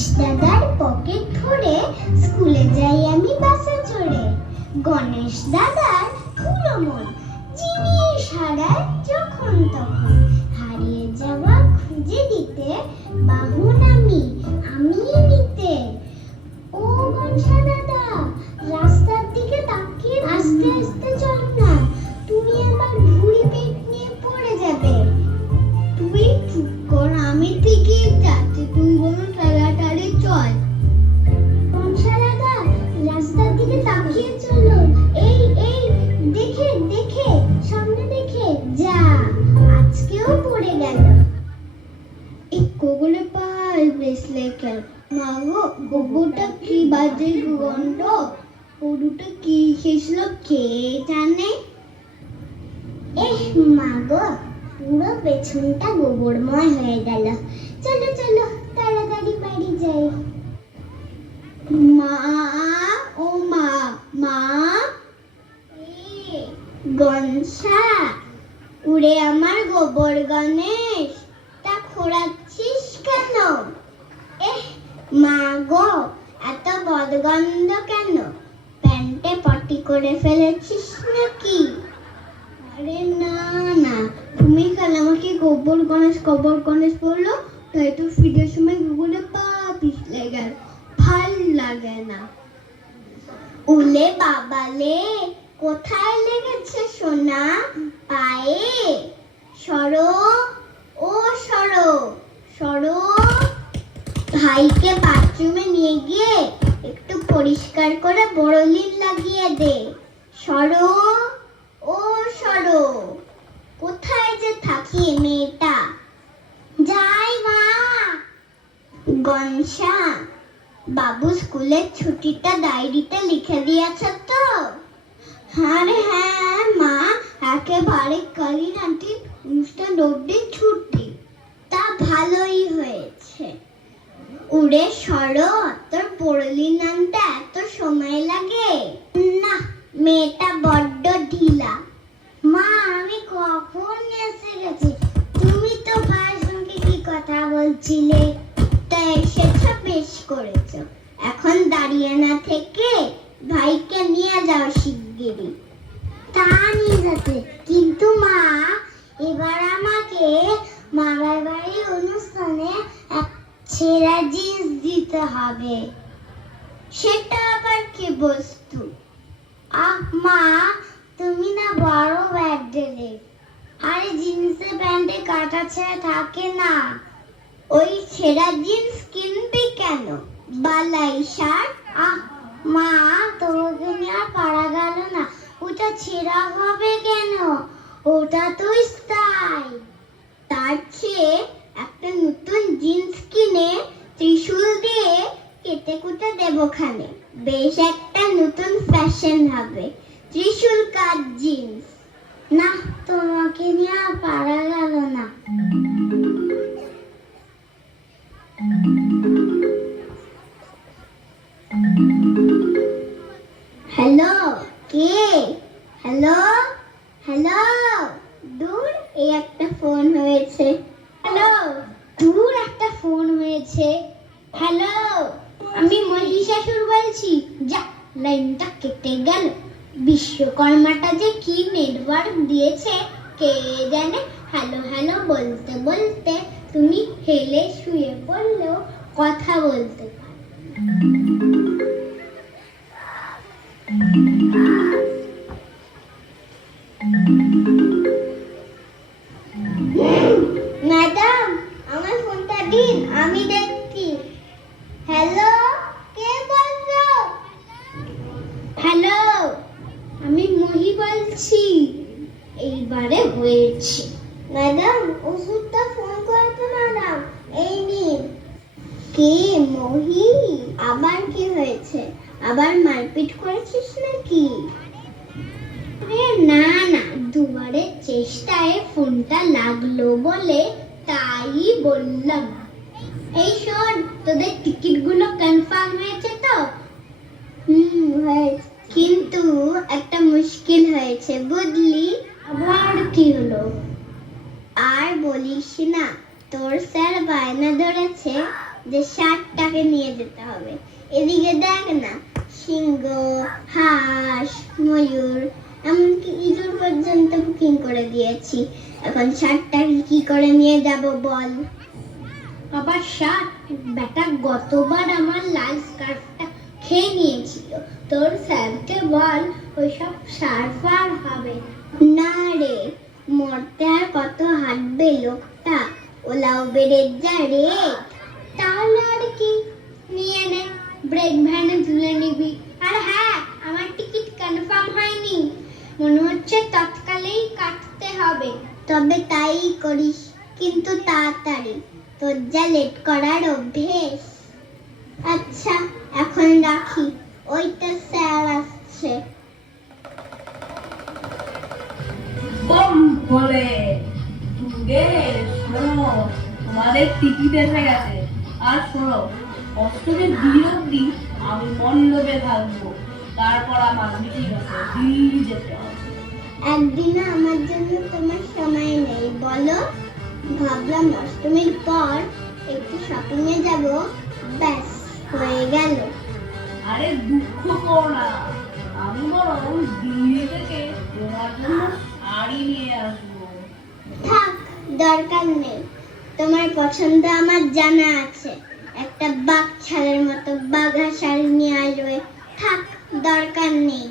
গণেশ দাদার পকেট ধরে স্কুলে যাই আমি বাসে চড়ে। গণেশ দাদার ধুলো মন, জিনিস হারায় যখন তখন। হারিয়ে যাওয়া খুঁজে দিতে বাহন আমি নিতে। ও গণেশ দাদা, রাস্তার দিকে তাকিয়ে আস্তে আস্তে চল না, তুমি আবার ভুঁড়ি পেট নিয়ে পড়ে যাবে। তুই চুপ কর, আমি ঠিকই যাচ্ছি, তুই বলো তাড়াতাড়ি চল। গণেশ দাদা, রাস্তার দিকে তাকিয়ে চলো। এই এই দেখে দেখে, সামনে দেখে, যা আজকেও পড়ে গেল। এই গোবরে পাল বেসলে কেন? মা গো, গোবরটা কি বাজে গন্ধ, গরুটা কি খেয়েছিল কে জানে। মা গো, পুরো পেছনটা গোবরময় হয়ে গেল। চলো চলো, তাড়াতাড়ি বাড়ি যাই। মা, ও মা, মা। গনসা, উড়ে আমার গোবর গণেশ, তা খোঁড়াচ্ছিস কেন? মা গো, এত বদগন্ধ কেন? প্যান্টে পটি করে ফেলেছিস নাকি? আরে না না, তুমি কাল আমাকে গোবর গণেশ বললো, তাই তো ফিরের সময় গুগলে পা পিছলে গেল, ভাল লাগে না। উলে বাবালে, কোথায় লেগেছে সোনা? পায়ে? সরো, ও সরো সরো। ভাইকে বাথরুমে নিয়ে গিয়ে একটু পরিষ্কার করে বড়লিন লাগিয়ে দে। সরো, ও সরো। কোথায় যে থাকি মেয়েটা? যাই মা। গনসা, বাবু স্কুলের ছুটিটা ডায়েরিতে লিখে দিয়েছ তো? হ্যাঁ রে হ্যাঁ মা, একেবারে কালির আন্টির অনুষ্ঠান অবধি ছুটি। তা ভালোই হয়েছে। উড়ে সরো, তোর পড়লিন আনতে এত সময় লাগে না, মেয়েটা বড্ড ঢিলা। মা, আমি কখন এসে গেছি? তুমি তো ভাইয়ের সঙ্গে কি কথা বলছিলে, তাই এসেছ, বেশ করেছ। এখন দাঁড়িয়ে না থেকে ভাইকে নিয়ে যাও শিগগিরই। তা নিয়ে যেতে, কিন্তু মা, এবার আমাকে মামার বাড়ির অনুষ্ঠানে ছেঁড়া জিন্স দিতে হবে। সেটা আবার কি বস্তু? মা, তুমি না বড় ব্যাগ দিলে। আরে জিন্সের প্যান্টে কাটা ছেঁড়া থাকে না, ওই ছেঁড়া জিন্স কিনবি কেন? বালাই শার্ট। মা, তোমাকে নিয়ে আর পারা গেল না, ওটা ছেঁড়া হবে কেন? ওটা তো স্টাইল। তার চেয়ে একটা নতুন জিন্স কিনে ত্রিশূল দিয়ে কেটে কুটে দেবখানে, বেশ একটা নতুন ফ্যাশন হবে। ত্রিশূল কাট জিন্স। না, তোমাকে নিয়ে আর পারা গেল না। হ্যালো, কে? Hello hello. দূর, এই একটা ফোন হয়েছে। হ্যালো, দূর একটা ফোন হয়েছে। হ্যালো, আমি মহিষাসুর বলছি। যা, লাইনটা কেটে গেল। বিশ্বকর্মাটা যে কি নেটওয়ার্ক দিয়েছে কে জানে। হ্যালো হ্যালো বলতে বলতে তুমি হেলে শুয়ে পড়লেও কথা বলতে পারো। ম্যাডাম, আমার ফোনটা দিন, আমি দেখছি। হ্যালো, কে বলছো? হ্যালো, আমি মহি বলছি। এইবারে হয়েছে। ম্যাডাম, ওষুধটা ফোন করেছে ম্যাডাম, এই নিন। কে মহি? আবার কি হয়েছে? আবার মারপিট করেছিস নাকি? না না, দুবারের চেষ্টায় ফোনটা লাগলো বলে তাই বললাম। এই শোন, তোদের টিকিট গুলো কনফার্ম হয়েছে তো? হয়েছে, কিন্তু একটা মুশকিল হয়েছে বুঝলি। আবার কি হলো? আর বলিস না, তোর স্যার বায়না ধরেছে যে 60 ষাটটাকে নিয়ে যেতে হবে। এদিকে দেখ না, সিংহ, হাঁস, ময়ূর, এমনকি ইঁদুর পর্যন্ত বুকিং করে দিয়েছি। এখন ষাটটাকে কি করে নিয়ে যাব বল? আবার ষাট? বেটা গতবার আমার লাল স্কার্ফটা খেয়ে নিয়েছিল। তোর স্যারকে বল ওইসব সার্ফ আর হবে না রে। মরতে আর কত হাঁটবে লোকটা, ওলা উবেরের যা রেট। তাহলে আর কি, নিয়ে নে, ব্রেক ভ্যানে তুলে নিবি। আর হ্যাঁ, আমার টিকিট কনফার্ম হয়নি, মনে হচ্ছে তৎকালেই কাটতে হবে। তবে তাই করিস, কিন্তু তাড়াতাড়ি, তোর যা লেট করার অভ্যেস। আচ্ছা এখন রাখি, ওইটা স্যার আসছে। বম বলে তুগে শোনো, তোমাদের টিকিট এসে গেছে। আর শোনো, অষ্টমী দিন অব্দি আমি মণ্ডপে থাকবো, তারপর আমার মিটিং আছে, দিল্লি যেতে হবে। একদিনও আমার জন্য তোমার সময় নেই বলো? ভাবলাম অষ্টমীর পর একটু শপিং এ যাব, ব্যাস হয়ে গেল। আরে দুঃখ করো না, আমি বরং দিল্লি থেকে তোমার জন্য শাড়ি নিয়ে আসবো। থাক, দরকার নেই, তোমার পছন্দ আমার জানা আছে। একটা বাঘ ছালের মতো বাঘা শাড়ি নিয়ে আসবে। থাক, দরকার নেই।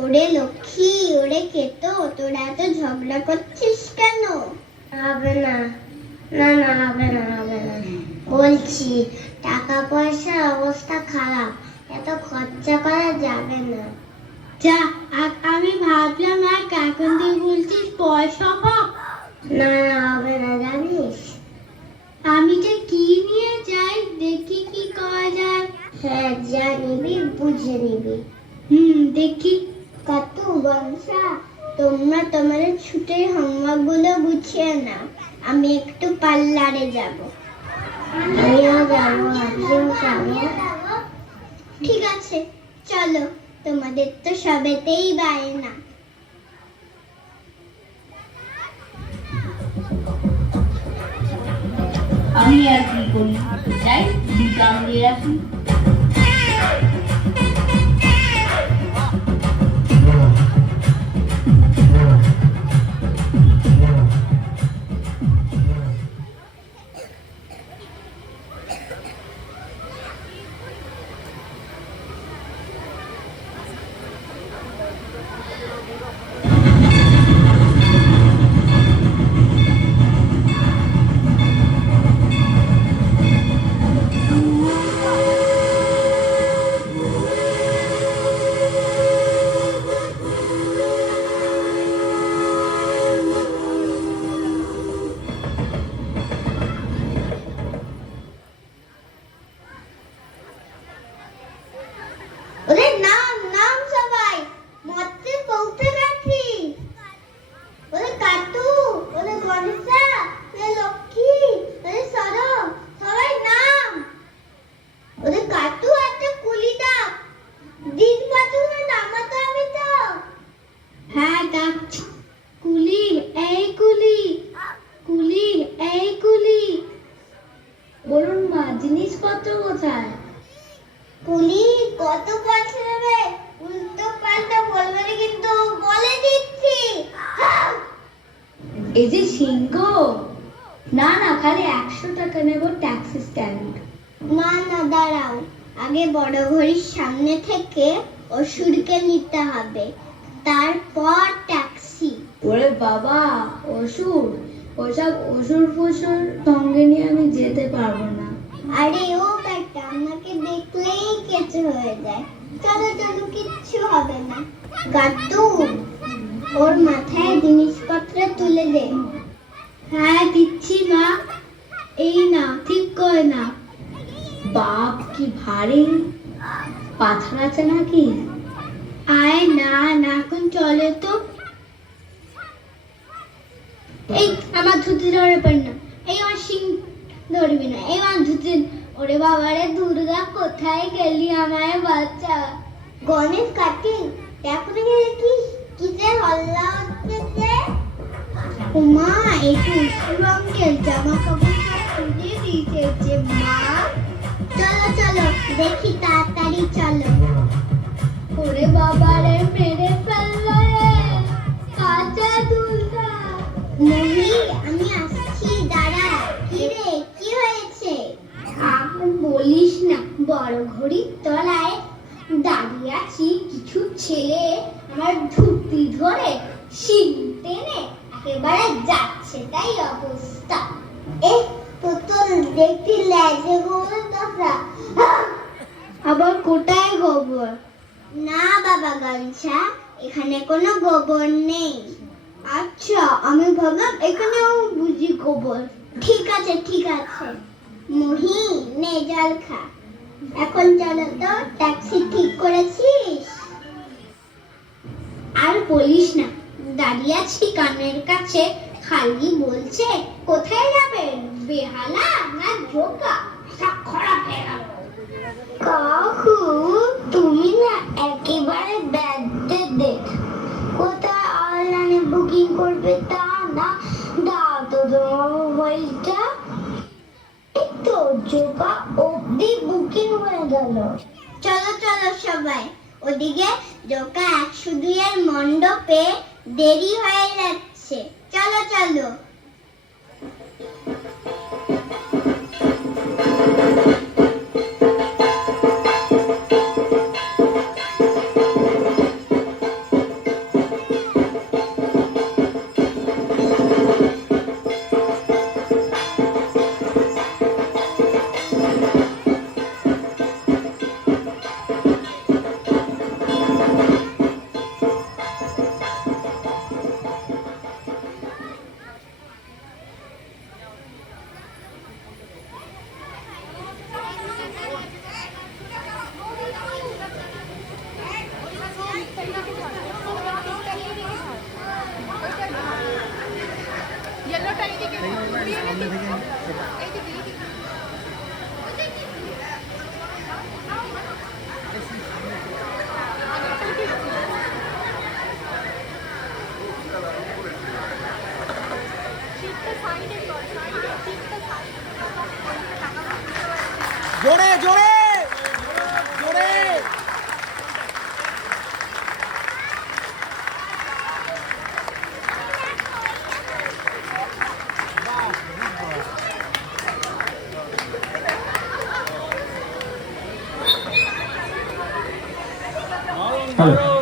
ওরে লক্ষ্মী, ওরে কেতো, তোরা এত ঝগড়া করছিস কেন? হবে না, না না, হবে না, হবে না বলছি। টাকা পয়সার অবস্থা খারাপ, এত খরচা করা যাবে না। যা, আমি ভাবলাম এক, এখন তুই বলছিস পয়সা অভাব। না না, হবে না জানিস। আমি যে কি নিয়ে যাই, দেখি কি করা যায়। হ্যাঁ, যা নিবি বুঝে নিবি। দেখি। কত বংশা, তোমরা তোমাদের ছুটির হোমওয়ার্ক গুলো গুছিয়ে নাও, আমি একটু পার্লারে যাব। আমিও যাবো, আমিও যাবো। ঠিক আছে, চলো, তোমাদের তো সবেতেই বায়না। আমি আর কি করি, যাই বিকাম দিয়ে আসি। ওরে নাম নাম সবাই, মরতে পৌঁছে গেছি। ওরে কাটু, ওরে গণেশা, ওরে লক্ষ্মী, ওরে সরো, সবাই নাম। ওরে কাটু, একটা কুলি ডাক, দিন বাঁচানো নামাতে হবে তো। হ্যাঁ ডাকছি। কুলি, এই কুলি, কুলি, এই কুলি। বলুন মা, জিনিসপত্র কোথায়? কুলি, কত পয়সা নেবে? উল্টো পাল্টা বলবে না কিন্তু, বলে দিচ্ছি। এই যে সিংহ, না না, খালি 100 টাকা নেব, ট্যাক্সি স্ট্যান্ড। না না, দাঁড়াও, আগে বড় ঘড়ির সামনে থেকে অসুরকে নিতে হবে, তারপর ট্যাক্সি। ওরে বাবা, অসুর, ওসব অসুর ফসুর সঙ্গে নিয়ে আমি যেতে পারবো না। আরে ও বেটা, আমাকে দেখলেই কেঁচে হয়ে যায়। চলো চলো, কিচ্ছু হবে না। গাট্টু, ওর মাথায় জিনিসপত্র তুলে দে। হ্যাঁ দিচ্ছি মা, এই না, ঠিক করে না। বাপ কি ভারী, পাথর আছে নাকি? আয় না না, এখন চলে তো। এই আমার ধুতি ধরে পার না, এই আমার শিং ধরবি না, এই আমার ধুতি। ওরে বাবারে দুর্গা, কোথায় গেলি, আমায় বাচ্চা। গণেশ কার্তিক, দেখো না কি কিসে হল্লা হচ্ছে। মা, একটু উসুর অঙ্কেল জামা কাপড় সব খুলে দিয়েছে মা। তো দেখি তাড়াতাড়ি চলো। ওরে বাবা রে, মেরে ফেললো রে, কাঁচা দুলটা। মহি, আমি আসছি, দাঁড়া। কি রে, কি হয়েছে? আর বলিস না, বড় ঘড়ির তলায় দাঁড়িয়ে আছি, কিছু ছেলে আমার ধুতি ধরে শিং টেনে একেবারে যাচ্ছে, তাই অবস্থা। তোর দেখতে লেজে গোবর দফরা, আবার কোথায় গোবর? না বাবা গামছা, এখানে কোনো গোবর নেই। আচ্ছা, আমি ভাবলাম এখানেও বুঝি গোবর। ঠিক আছে ঠিক আছে, মহি নে জল খা। এখন চলো তো, ট্যাক্সি ঠিক করেছিস? আর বলিস না, দাঁড়িয়ে আছি কানের কাছে, খালি বলছে কোথায় যাবেন, বেহালা না জোকা, সব খারাপ হয়ে গেল। কাকু, তুমি না একেবারে ব্যাডে দেখ, কোথায় অনলাইনে বুকিং করবে তা না, দাও তো তোমার মোবাইলটা। এই তো জোকা অবধি বুকিং হয়ে গেল। চলো চলো সবাই, ওদিকে জোকা 102 এর মণ্ডপে দেরি হয়ে যাচ্ছে, চলো চলো। জোরে জোরে জোরে। হ্যালো